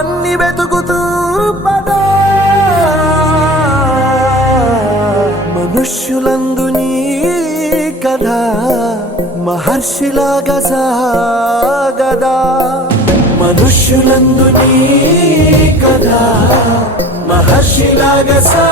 అన్ని వెతుకుతూ పద. మనుష్యులందు నీ కథ మహర్షిలాగా సాగదా. మనుష్యులందు నీ కథ మహర్షిలాగా సా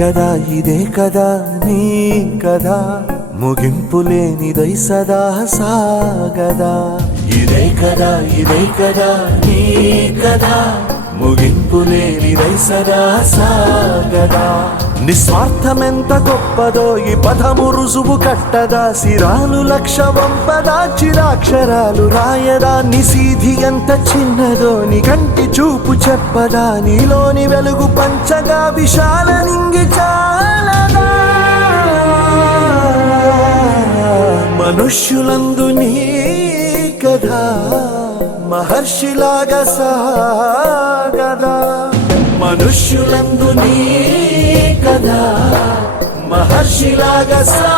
కదా ఇదే కదా నీ కదా. ముగింపు లేనిదై సదా సాగదా. ఇదే కదా ఇదే కదా నీ కదా. ముగింపు లేనిదై సదా సాగదా. నిస్వార్థమెంత గొప్పదో ఈ పదము రుజువు కట్టదా. సిరాలు లక్ష వంపదా చిరాక్షరాలు రాయదా. నిసీధి ఎంత చిన్నదో నీ కంటి చూపు చెప్పదా? నీలోని వెలుగు పంచగా విశాల నింగి చాలదా? మనుష్యులందు నీ కదా మహర్షిలాగా సాగదా? మనుష్యులందు నీ కదా మహర్షిలాగా సా